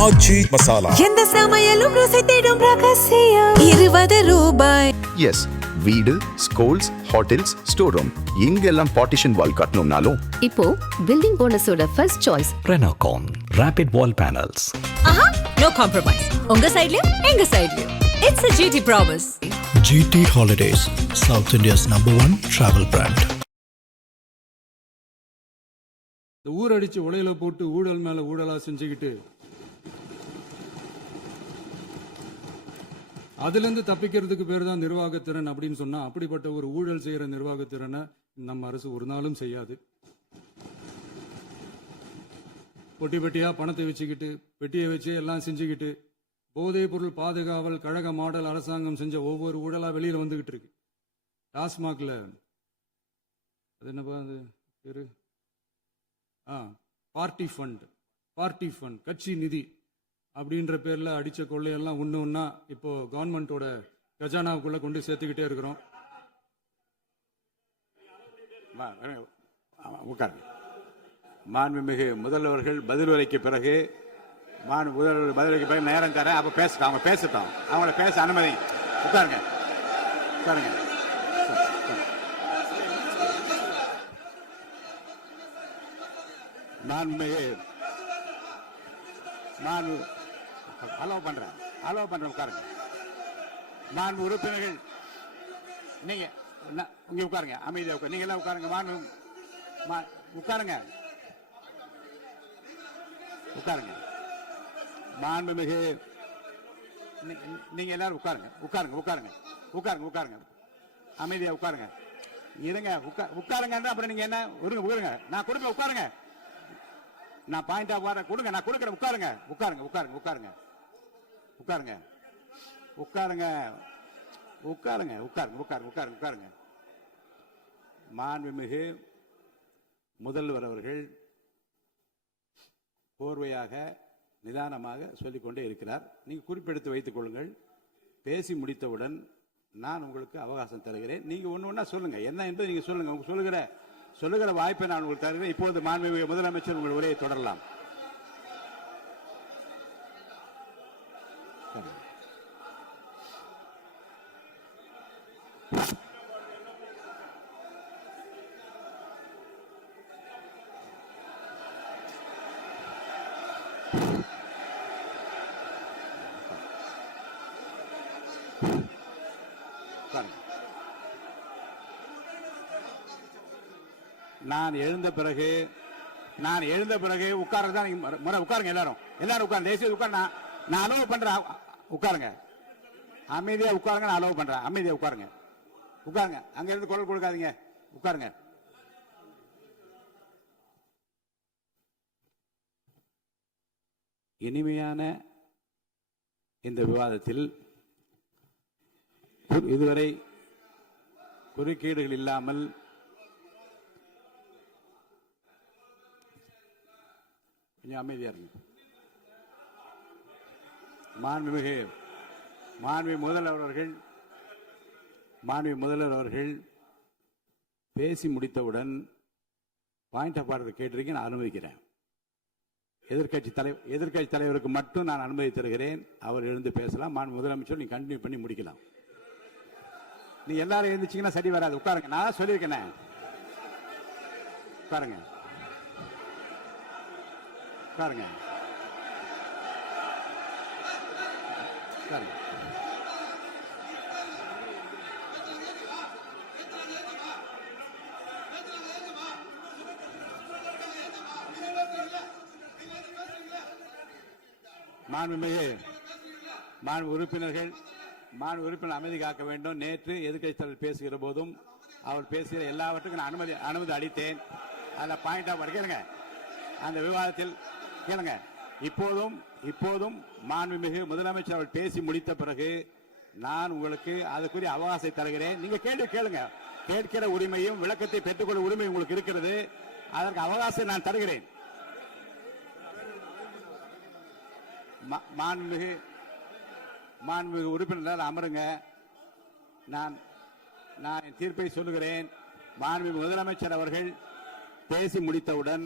ஆச்சி மசாலா. எந்த சமையலும் ருசி தேடும் ரகசியம் 20 ரூபாய். எஸ், வீடு, ஸ்கூல்ஸ், ஹோட்டல்ஸ், ஸ்டோர் ரூம் இங்கெல்லாம் பார்ட்டிஷன் வால் கட்டணும்னாலும் இப்போ பில்டிங் ஓனர்ஸோட first choice Renocon Rapid Wall Panels. ஆஹா, நோ காம்ப்ரமைஸ். உங்க சைடுலயும் எங்க சைடுலயும். It's a GT promise. GT Holidays, South India's #1 travel brand. இந்த ஊரடிச்சு உலையில போட்டு ஊழல் மேல ஊழலா செஞ்சுக்கிட்டு அதுலேருந்து தப்பிக்கிறதுக்கு பேர் தான் நிர்வாகத்திறன் அப்படின்னு சொன்னா, அப்படிப்பட்ட ஒரு ஊழல் செய்யற நிர்வாகத்திறனை நம்ம அரசு ஒரு நாளும் செய்யாது. பொட்டி பெட்டியா பணத்தை வச்சுக்கிட்டு, பெட்டியை வச்சு எல்லாம் செஞ்சுக்கிட்டு, போதைப் பொருள் பாதுகாவல் கழக மாடல் அரசாங்கம் செஞ்ச ஒவ்வொரு ஊழலா வெளியில வந்துகிட்டு இருக்கு. டாஸ்மாக்ல அது என்னப்பா அது பேரு, பார்ட்டி ஃபண்ட் கட்சி நிதி அப்படின்ற பேர்ல அடிச்ச கொள்ளையெல்லாம் ஒண்ணு ஒன்னா இப்போ கவர்மெண்டோட கஜானாவுக்குள்ள கொண்டு சேர்த்துக்கிட்டே இருக்கிறோம். மாண்புமிகு முதல்வர்கள் பதில் உரைக்கு பிறகு முதல்வர் பதிலுக்கு பிறகு நேரம் தரேன். அப்ப பேசட்டும், அவங்க பேசட்டும், அவங்கள பேச அனுமதி. உட்காருங்க உட்காருங்க. மாண்புமிகு அலோவ் பண்றேன் உட்காருங்க. மாண்பு உறுப்பினர்கள் நீங்க இங்க உட்காருங்க, அமைதியா உட்காரு. நீங்க எல்லாம் உட்காருங்க. உட்காருங்க. மாண்புமிகு நீங்க எல்லாரும் உட்காருங்க. அமைதியா உட்காருங்க. இருங்க, உட்காருங்க. அப்புறம் நீங்க என்ன உட்காருங்க, நான் கொடுப்பேன். உட்காருங்க, நான் பாயிண்ட் ஆஃப் வார கொடுங்க, நான் கொடுக்குறேன். உட்காருங்க. மாண்புமிகு முதல்வர் அவர்கள் கோர்வையாக நிதானமாக சொல்லிக்கொண்டே இருக்கிறார். நீங்க குறிப்பெடுத்து வைத்துக் கொள்ளுங்கள். பேசி முடித்தவுடன் நான் உங்களுக்கு அவகாசம் தருகிறேன். நீங்க ஒண்ணு சொல்லுங்க, என்ன என்பது நீங்க சொல்லுங்க. உங்க சொல்லுகிற வாய்ப்பை நான் உங்களுக்கு தருகிறேன். இப்போது மாண்புமிகு முதலமைச்சர் உங்கள் உரையை தொடரலாம். நான் எழுந்த பிறகு உட்கார்றதுதான் முறை. உட்காருங்க, எல்லாரும் உட்காருங்க. தேசிய உட்கார். நான் அலோவ் பண்றேன். உட்காருங்க, அமைதியா உட்காருங்க. நான் அலோவ் பண்றேன். அமைதியா உட்காருங்க. அங்க இருந்து குரல் கொடுக்காதீங்க. உட்காருங்க. இனிமையான இந்த விவாதத்தில் இதுவரை குறுக்கீடுகள் இல்லாமல் கொஞ்சம் அமைதியா இருங்க. மாண்புமிகு முதல்வர் அவர்கள் பேசி முடித்தவுடன் பாயிண்ட் ஆஃப் ஆர்டர் கேட்டிருக்கீங்க, நான் அனுமதிக்கிறேன். எதிர்கட்சி தலைவருக்கு மட்டும் நான் அனுமதி தருகிறேன். அவர் எழுந்து பேசலாம். மாண்பு முதலமைச்சர் நீங்க கண்டினியூ பண்ணி முடிக்கலாம். நீ எல்லாரும் எழுந்துச்சீங்கன்னா சரி வராது. உட்காருங்க, நான் சொல்லியிருக்கேன். உட்காருங்க. மாண்பு உறுப்பினர் அமைதி காக்க வேண்டும். நேற்று எதிர்க்கட்சி தலைவர் பேசுகிற போதும் அவர் பேசுகிற எல்லாவற்றுக்கும் நான் அனுமதி அளித்தேன். அதில் பாயிண்ட் ஆஃப் கேளுங்க, அந்த விவாதத்தில் கேளுங்க. இப்போதும் மாண்புமிகு முதலமைச்சர் அவர் பேசி முடித்த பிறகு நான் உங்களுக்கு அதுக்குரிய அவகாசத்தை தருகிறேன். நீங்க கேள்வி கேளுங்க. கேட்கிற உரிமையும் விளக்கத்தை பெற்றுக்கொள்ள உரிமை உங்களுக்கு இருக்கிறது. அதற்கு அவகாசம் நான் தருகிறேன். மாண்புமிகு உறுப்பினர் அமருங்க. நான் என் தீர்ப்பை சொல்லுகிறேன். மாண்புமிகு முதலமைச்சர் அவர்கள் பேசி முடித்தவுடன்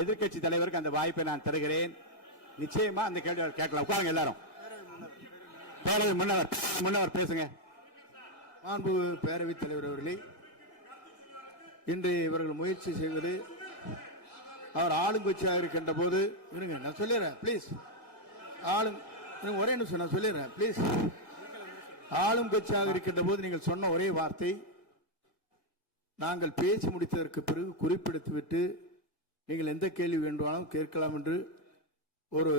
எதிர்க்கட்சி தலைவருக்கு அந்த வாய்ப்பை நான் தருகிறேன். நிச்சயமா அந்த கேள்வி கேட்கலாம். உட்காருங்க எல்லாரும். பேரவை முன்னவர் பேசுங்க. மாண்பு பேரவைத் தலைவர் அவர்களே, இன்று இவர்கள் முயற்சி செய்வது அவர் ஆளுங்கட்சியாக இருக்கின்ற போது இருங்க நான் சொல்லிடுறேன் ப்ளீஸ். ஒரே நிமிஷம் நான் சொல்லிடுறேன் ப்ளீஸ். ஆளுங்கட்சியாக இருக்கின்ற போது நீங்கள் சொன்ன ஒரே வார்த்தை, நாங்கள் பேசி முடித்ததற்கு பிறகு குறிப்பிடுத்துவிட்டு நீங்கள் எந்த கேள்வி வேண்டுமானாலும் கேட்கலாம் என்று ஒரு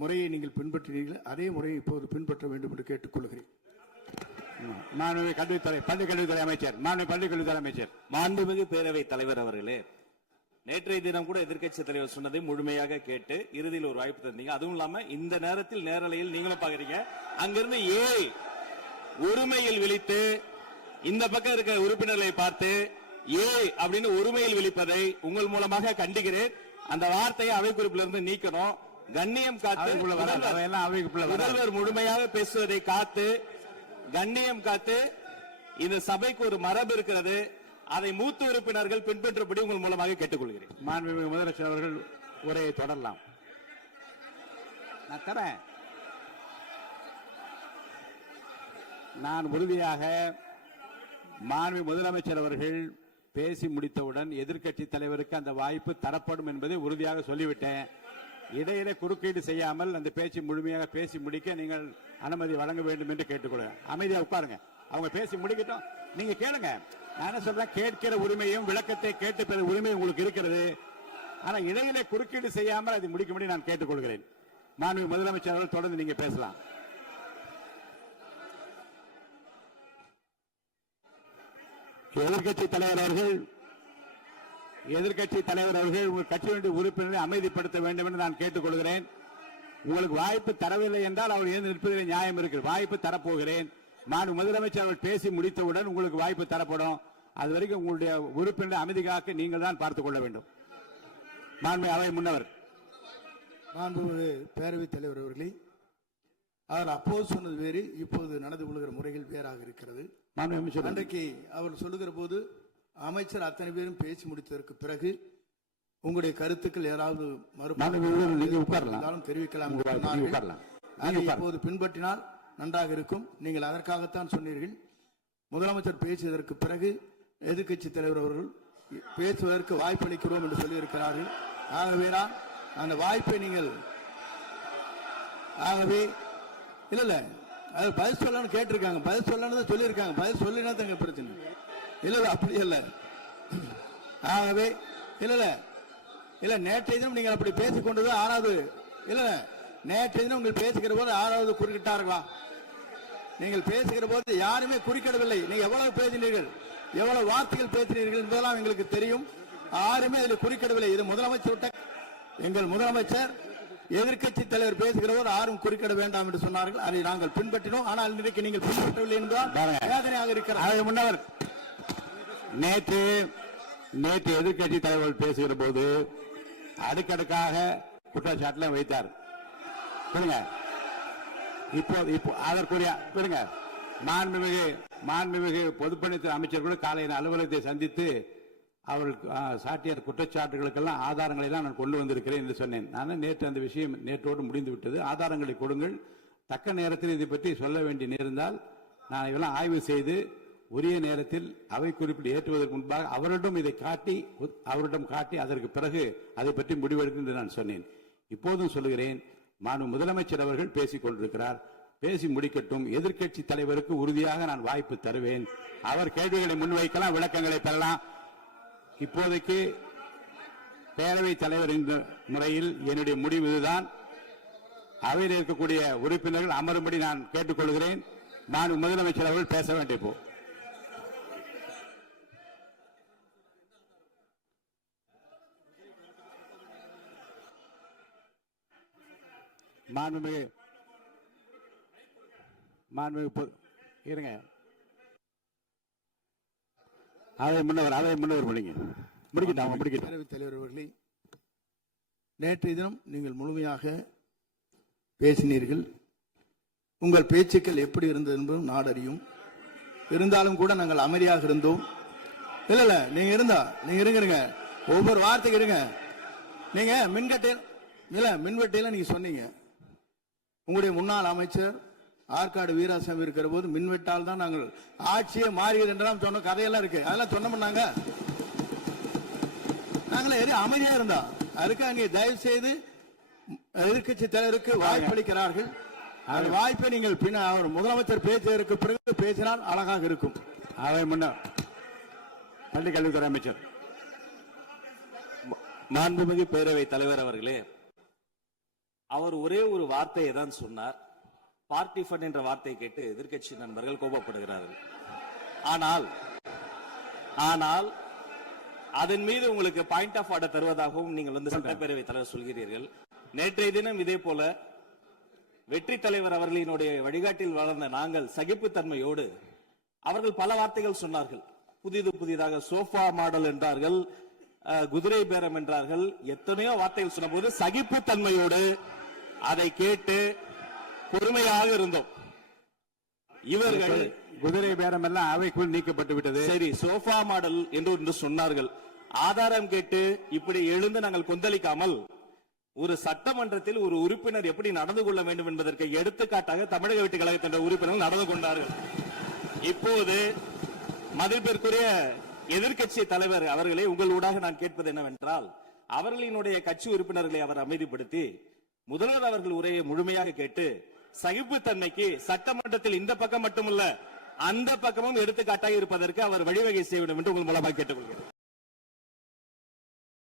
முறையை நீங்கள் பின்பற்றினீர்கள். அதே முறையை இப்போது பின்பற்ற வேண்டும் என்று கேட்டுக்கொள்கிறேன். பள்ளிக்கல்வித்துறை அமைச்சர், பள்ளிக்கல்வித்துறை அமைச்சர். மாண்புமிகு பேரவைத் தலைவர் அவர்களே, நேற்றைய தினம் கூட எதிர்க்கட்சி தலைவர் சொன்னதை முழுமையாக கேட்டு இறுதியில் ஒரு வாய்ப்பு தந்தீங்க. அதுவும் இல்லாம இந்த நேரத்தில் நேரலையில் நீங்களும் பாக்குறீங்க. அங்கிருந்து ஒருமையில் விழித்து இந்த பக்கம் இருக்க உறுப்பினர்களை பார்த்து அப்படின்னு ஒருமையில் விழிப்பதை உங்கள் மூலமாக கண்டிக்கிறேன். அந்த வார்த்தையை அவை குறிப்பிலிருந்து நீக்கணும். கண்ணியம் காத்து முதல்வர் முழுமையாக பேசுவதை காத்து கண்ணியம் காத்து இந்த சபைக்கு ஒரு மரபு இருக்கிறது, அதை மூத்த உறுப்பினர்கள் பின்பற்றபடி உங்கள் மூலமாக கேட்டுக்கொள்கிறேன். மாண்புமிகு முதலமைச்சர் அவர்கள் உரையை தொடரலாம். நான் தரேன். நான் உறுதியாக மாண்புமிகு முதலமைச்சர் அவர்கள் பேசி முடித்தவுடன் எதிர்க்கட்சி தலைவருக்கு அந்த வாய்ப்பு தரப்படும் என்பதை உறுதியாக சொல்லிவிட்டேன். இடையில குறுக்கீடு செய்யாமல் அந்த பேச்சு முழுமையாக பேசி முடிக்க நீங்கள் அனுமதி வழங்க வேண்டும் என்று கேட்டுக்கொள்கிறேன். அமைதியா உட்காருங்க, அவங்க பேசி முடிக்கட்டும், நீங்க கேளுங்க. நான் என்ன சொல்றேன், கேட்கிற உரிமையும் விளக்கத்தை கேட்டு பெற உரிமையும் உங்களுக்கு இருக்கிறது. ஆனா இடையில குறுக்கீடு செய்யாமல் அதை முடிக்கும்படி நான் கேட்டுக்கொள்கிறேன். மாண்புமிகு முதலமைச்சர் அவர்கள் தொடர்ந்து நீங்க பேசலாம். எதிர்க்கட்சி தலைவர் அவர்கள் உங்கள் கட்சியினுடைய உறுப்பினரை அமைதிப்படுத்த வேண்டும் என்று நான் கேட்டுக்கொள்கிறேன். உங்களுக்கு வாய்ப்பு தரவில்லை என்றால் அவர் எழுந்து நிற்பதில் நியாயம் இருக்கிறது. வாய்ப்பு தரப்போகிறேன். நான் முதலமைச்சர் அவர்கள் பேசி முடித்தவுடன் உங்களுக்கு வாய்ப்பு தரப்படும். அது வரைக்கும் உங்களுடைய உறுப்பினரை அமைதி காக்க நீங்கள் தான் பார்த்துக் கொள்ள வேண்டும். மாண்புமிகு அவை முன்னவர். மாண்புமிகு பேரவைத் தலைவர் அவர்களே, அவர் அப்போது சொன்னது வேறு, இப்போது நடந்து கொள்கிற முறைகள் வேறாக இருக்கிறது. அன்றைக்கு அவர் சொல்லுகிற போது அமைச்சர் அத்தனை பேரும் பேசி முடித்ததற்கு பிறகு உங்களுடைய கருத்துக்கள் ஏதாவது தெரிவிக்கலாம். இப்போது பின்பற்றினால் நன்றாக இருக்கும். நீங்கள் அதற்காகத்தான் சொன்னீர்கள். முதலமைச்சர் பேசியதற்கு பிறகு எதிர்க்கட்சி தலைவர் அவர்கள் பேசுவதற்கு வாய்ப்பளிக்கிறோம் என்று சொல்லியிருக்கிறார்கள். ஆகவே அந்த வாய்ப்பை நீங்கள் இல்ல அது பதில் சொல்லணும்னு கேட்டிருக்காங்க. பதில் சொல்லணும் சொல்லியிருக்காங்க. பதில் சொல்லினா தங்க பிரச்சனை இல்ல. அப்படி இல்ல. ஆகவே இல்ல நேற்றைய தினம் நீங்கள் அப்படி பேசிக் கொண்டது ஆறாவது இல்ல. நேற்றைய தினம் உங்கள் பேசுகிற போது ஆறாவது குறுக்கிட்டார்களா? நீங்கள் பேசுகிற போது யாருமே குறுக்கிடவில்லை. நீங்க எவ்வளவு பேசினீர்கள், எவ்வளவு வார்த்தைகள் பேசினீர்கள் என்பதெல்லாம் எங்களுக்கு தெரியும். யாருமே அதில் குறுக்கிடவில்லை. இது முதலமைச்சர், எங்கள் முதலமைச்சர் எதிர்க்கட்சி தலைவர் பேசுகிறவர் யாரும் குறுக்கிட வேண்டாம் என்று சொன்னார்கள். அதை நாங்கள் பின்பற்றினோம். ஆனால் இன்றைக்கு நீங்கள் பின்பற்றவில்லை என்றால் வேதனையாக இருக்கிறார். முன்னவர் நேற்று எதிர்க்கட்சி தலைவர் பேசுகிற போது அடுக்கடுக்காக குற்றச்சாட்டுல வைத்தார். இப்போ அதற்குரிய மாண்புமிகு பொதுப்பணித்துறை அமைச்சர் கூட காலையில் அலுவலகத்தை சந்தித்து அவர்கள் சாட்டிய குற்றச்சாட்டுகளுக்கெல்லாம் ஆதாரங்களை எல்லாம் நான் கொண்டு வந்திருக்கிறேன் என்று சொன்னேன். நான் நேற்று அந்த விஷயம் நேற்றோடு முடிந்து விட்டது. ஆதாரங்களை கொடுங்கள். தக்க நேரத்தில் இதை பற்றி சொல்ல வேண்டிய நேர்ந்தால் நான் இதெல்லாம் ஆய்வு செய்து உரிய நேரத்தில் அவை குறிப்பிட்டு ஏற்றுவதற்கு முன்பாக அவரிடம் காட்டி அதற்கு பிறகு அதை பற்றி முடிவெடுக்கும் என்று நான் சொன்னேன். இப்போதும் சொல்லுகிறேன், மாண்பு முதலமைச்சர் அவர்கள் பேசிக் கொண்டிருக்கிறார். பேசி முடிக்கட்டும். எதிர்க்கட்சி தலைவருக்கு உறுதியாக நான் வாய்ப்பு தருவேன். அவர் கேள்விகளை முன்வைக்கலாம், விளக்கங்களை பெறலாம். இப்போதைக்கு பேரவைத் தலைவர் என்ற முறையில் என்னுடைய முடிவு இதுதான். அவையில் இருக்கக்கூடிய உறுப்பினர்கள் அமரும்படி நான் கேட்டுக்கொள்கிறேன். நான் முதலமைச்சர் அவர்கள் பேச வேண்டிய போ இருங்க. அதை முன்னவர் பேரவைத் தலைவர் அவர்களே, நேற்றைய தினம் நீங்கள் முழுமையாக பேசினீர்கள். உங்கள் பேச்சுக்கள் எப்படி இருந்தது என்பதும் நாடறியும். இருந்தாலும் கூட நாங்கள் அமைதியாக இருந்தோம். இல்ல நீங்க இருங்க. ஒவ்வொரு வார்த்தைக்கு இருங்க. நீங்க மின்கட்டை இல்ல மின்வெட்டையில நீங்க சொன்னீங்க உங்களுடைய முன்னாள் அமைச்சர் ஆற்காடு வீராசாமி இருக்கிற போது மின்வெட்டால் தான் நாங்கள் ஆட்சியே மாறியது என்றெல்லாம் சொன்ன கதையெல்லாம் இருக்கு. அதெல்லாம் சொன்னோம்னாங்க நாங்களே அமைதியா இருந்தோம். அதுக்கு அங்கே தயவு செய்து எதிர்கட்சி தலைவருக்கு வாய்ப்பளிக்கிறார்கள். அந்த வாய்ப்பை நீங்கள் அவர் முதலமைச்சர் பேச்சதற்கு பிறகு பேசினால் அழகாக இருக்கும். அதை முன்ன பள்ளிக் கல்வித்துறை அமைச்சர் மாண்புமிகு பேரவை தலைவர் அவர்களே, அவர் ஒரே ஒரு வார்த்தையை தான் சொன்னார். பார்ட்டி ஃபண்ட் என்ற வார்த்தையை கேட்டு எதிர்க்கட்சி நண்பர்கள் கோபப்படுகிறார்கள். ஆனால் அதன் மீது உங்களுக்கு பாயிண்ட் ஆஃப் ஆர்டர் தருவதாகவும் நீங்கள் சட்டப்பேரவை தலைவர் சொல்கிறீர்கள். நேற்றைய தினம் இதே போல வெற்றி தலைவர் அவர்களினுடைய வழிகாட்டில் வளர்ந்த நாங்கள் சகிப்புத்தன்மையோடு அவர்கள் பல வார்த்தைகள் சொன்னார்கள். புதிதாக சோஃபா மாடல் என்றார்கள், குதிரை பேரம் என்றார்கள், எத்தனையோ வார்த்தைகள் சொன்ன போது சகிப்புத்தன்மையோடு அதை கேட்டு பொறுமையாக இருந்தோம். இவர்கள் குதிரை பேரம் எல்லாம் அவைக்குள் நீக்கப்பட்டு விட்டது. சரி, சோஃபா மாடல் என்று சொன்னார்கள். ஆதாரம் கேட்டு இப்படி எழுந்து நாங்கள் கொந்தளிக்காமல் ஒரு சட்டமன்றத்தில் ஒரு உறுப்பினர் எப்படி நடந்து கொள்ள வேண்டும் என்பதற்கு எடுத்துக்காட்டாக தமிழக வெற்றி கழகத்தின் உறுப்பினர்கள் நடந்து கொண்டார்கள். இப்போது மதிப்பிற்குரிய எதிர்க்கட்சி தலைவர் அவர்களே, உங்கள் ஊடாக நான் கேட்பது என்னவென்றால், அவர்களினுடைய கட்சி உறுப்பினர்களை அவர் அமைதிப்படுத்தி முதல்வர் அவர்கள் உரையை முழுமையாக கேட்டு சகிப்புத்தன்மைக்கு சட்டமன்றத்தில் இந்த பக்கம் மட்டுமல்ல அந்த பக்கமும் எடுத்துக்காட்டாக இருப்பதற்கு அவர் வழிவகை செய்ய வேண்டும் என்று உங்கள் மூலமாக கேட்டுக்கொள்கிறேன்.